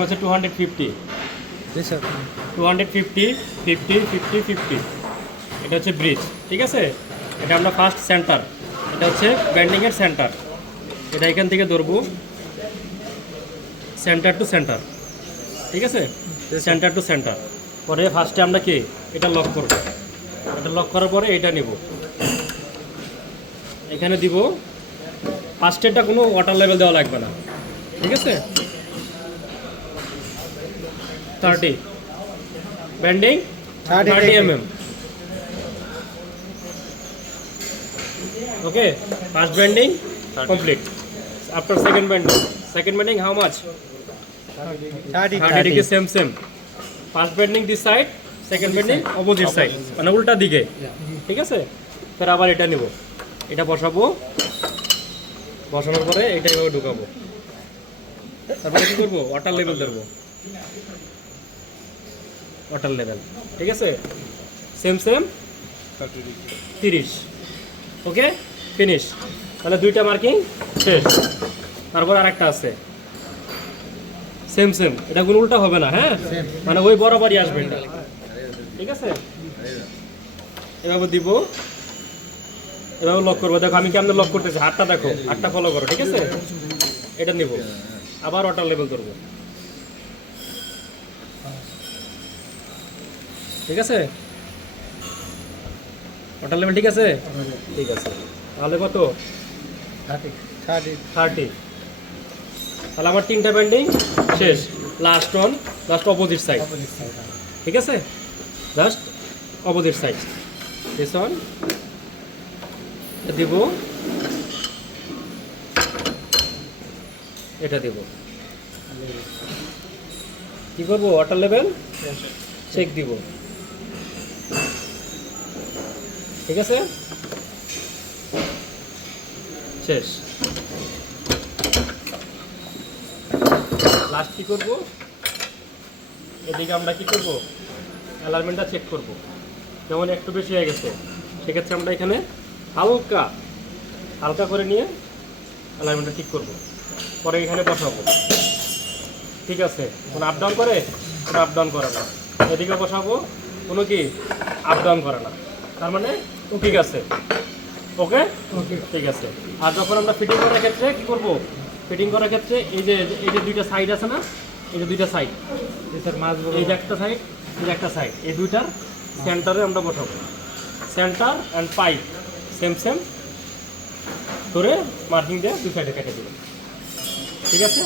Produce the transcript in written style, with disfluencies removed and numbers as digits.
হচ্ছে 250 জি স্যার 250 50 50 50 এটা হচ্ছে ব্রিজ, ঠিক আছে। এটা আমরা ফার্স্ট সেন্টার, এটা হচ্ছে ব্যান্ডিংয়ের সেন্টার। এটা এখান থেকে ধরবো সেন্টার টু সেন্টার, ঠিক আছে, সেন্টার টু সেন্টার। পরে ফার্স্টে আমরা কি এটা লক করব, এটা লক করার পরে এটা নিব, এখানে দিব। ফার্স্টেরটা কোনো ওয়াটার লেভেল দেওয়া লাগবে না, ঠিক আছে। 30 banding 30 mm, okay. First bending complete. After second bending how much? 30 degree, same. First bending this side, second bending opposite side, মানে উল্টা দিকে, ঠিক আছে। ফের আবার এটা নিব, এটা বসাবো, বসানোর পরে এটা এভাবে ঢুকাবো। তারপরে কি করবো, ওয়াটার লেভেল ধরবো, ওয়াটার লেভেল, ঠিক আছে। সেম 30, ওকে, ফিনিশ। তাহলে দুইটা মার্কিং শেষ। তারপর আরেকটা আছে সেম, এটা কোনো উল্টা হবে না, হ্যাঁ, মানে ওই বরাবরই আসবে এটা, ঠিক আছে। এভাবে দিব, এভাবে লক করবো। দেখো আমি কেমন লক করতেছি, হাতটা দেখো, হাতটা ফলো করো, ঠিক আছে। এটা নিব, আবার ওয়াটার লেভেল ধরবো, ঠিক আছে। ওয়াটার লেভেল ঠিক আছে, ঠিক আছে। তাহলে কত? 30। তাহলে আমার 3টা বেন্ডিং শেষ। লাস্ট অপোজিট সাইড, ঠিক আছে, just opposite side. This one দিব, এটা দিব। কি করবো, ওয়াটার লেভেল চেক দিব, ঠিক আছে, শেষ। লাস্ট কি করব, এদিকে আমরা কি করব, অ্যালাইনমেন্টটা চেক করব। যেমন একটু বেশি হয়ে গেছে, সেক্ষেত্রে আমরা এখানে হালকা করে নিয়ে অ্যালাইনমেন্টটা ঠিক করব। পরে এখানে বসাবো, ঠিক আছে। কোনো আপ ডাউন করে, কোনো আপ ডাউন করে না। এদিকে বসাবো, কোনো কি আপ ডাউন করে না, তার মানে ঠিক আছে, ওকে, ঠিক আছে। আর যখন আমরা ফিটিং করার ক্ষেত্রে কি করব, ফিটিং করার ক্ষেত্রে এই যে দুইটা সাইড আছে না, এই যে দুইটা সাইড, এই যে একটা সাইড, এই একটা সাইড, এই দুইটার সেন্টারে আমরা বসাবো। সেন্টার অ্যান্ড পাইপ সেম করে মার্কিং দিয়ে দুই সাইডে কেটে দেবো, ঠিক আছে।